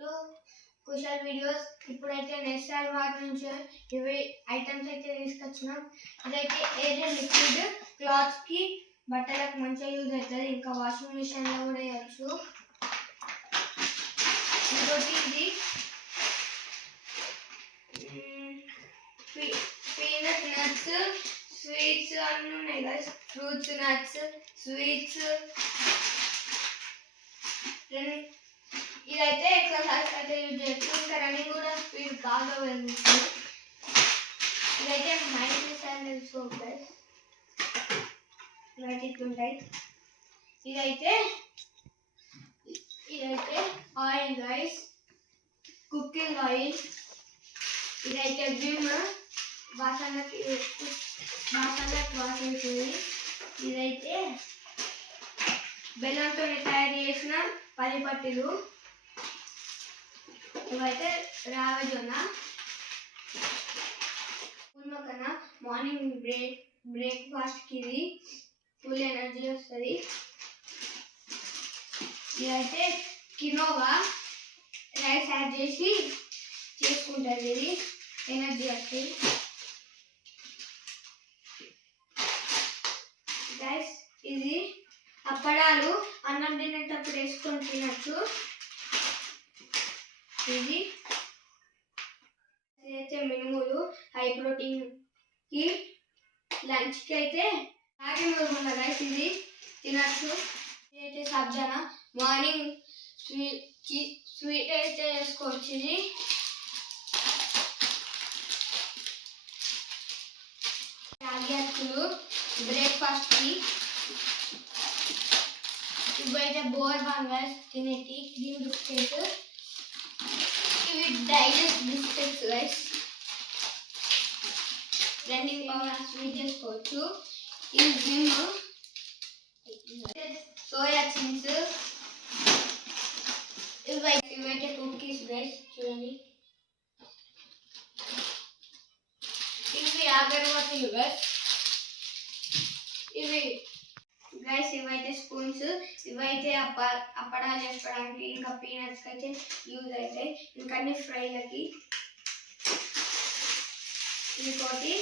To Kushal videos. ఇప్పుడైతే national mart నుంచి ఇవి ఐటమ్స్ అయితే తీసుకొచ్చినాం. ఇదైతే ఏరియల్ లిక్విడ్ క్లాత్స్ కి బట్టలకు మంచిగా యూజ్ అవుతుంది, ఇంకా వాషింగ్ మిషన్ లో కూడా వేయచ్చు. ఇంకోటి ఇది పీనట్ నట్స్ స్వీట్స్ అన్నీ ఉన్నాయి గైస్. Fruits nuts sweets. ఇదైతే ఎక్సర్సైజ్ అయితే యూజ్ చేయొచ్చు, ఇంకా రన్నింగ్ కూడా స్పీడ్ బాగా పెరుగుతుంది. ఇదైతే మైక్రో శాండల్ సోప్ గైస్, ఇవైతే ఇట్లుంటాయి. ఇదైతే ఆయిల్ గైస్, కుకింగ్ ఆయిల్. ఇదైతే విమ్ బాసనకి వాసన. ఇదైతే బెల్లంతో తయారు చేసిన పల్లి పట్టీలు. ఇవైతే రావజొన్న పుల్మకన మార్నింగ్ బ్రేక్ఫాస్ట్కి ఇది ఫుల్ ఎనర్జీ వస్తుంది. ఇదైతే కినోవా రైస్ యాడ్ చేసి చేసుకుంటుంది, ఇది ఎనర్జీ వస్తుంది. గైస్ ఇది అప్పడాలు అన్నం తినేటప్పుడు వేసుకొని తినచ్చు. ఇదైతే మినుములు హై ప్రోటీన్ కి. లంచ్ కి అయితే రాగి మినుములు గైస్, ఇది తినచ్చు. ఇదైతే సబ్జానా మార్నింగ్ స్వీట్ అయితే చేసుకోవచ్చు. ఇది రాగి అక్కులు బ్రేక్ఫాస్ట్ కి. ఇవైతే బోర్ బంగాస్ తినేటి క్రీమ్ బిస్కెట్. ఇవి digest biscuits guys, running power sweet చేసుకోవచ్చు. ఇది విమ్ సోయా చీన్స్. ఇవైతే కుకీస్ గైస్, చూడండి. ఇవి అగరబత్తులు గైస్. ఇవి గైస్ ఇవైతే స్పూన్స్. ఇవైతే అప్పడాలు చేసుకోవడానికి, ఇంకా పీనట్స్ అయితే యూజ్ అవుతాయి, ఇంకా అన్ని ఫ్రైలకి. ఇంకోటి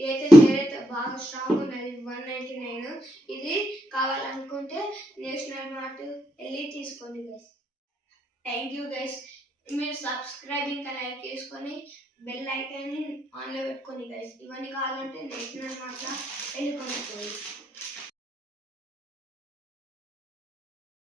ఇదైతే చేరైతే బాగా స్ట్రాంగ్ ఉన్నది, 199. ఇది కావాలనుకుంటే నేషనల్ మార్ట్ వెళ్ళి తీసుకోండి గైస్. Thank you guys. మీరు సబ్స్క్రైబ్ ఇంకా లైక్ చేసుకొని బెల్ ఐకాన్ని ఆన్లో పెట్టుకోండి గైస్. ఇవన్నీ కావాలంటే నేషనల్ మార్ట్లో వెళ్ళి కొనుక్కోండి.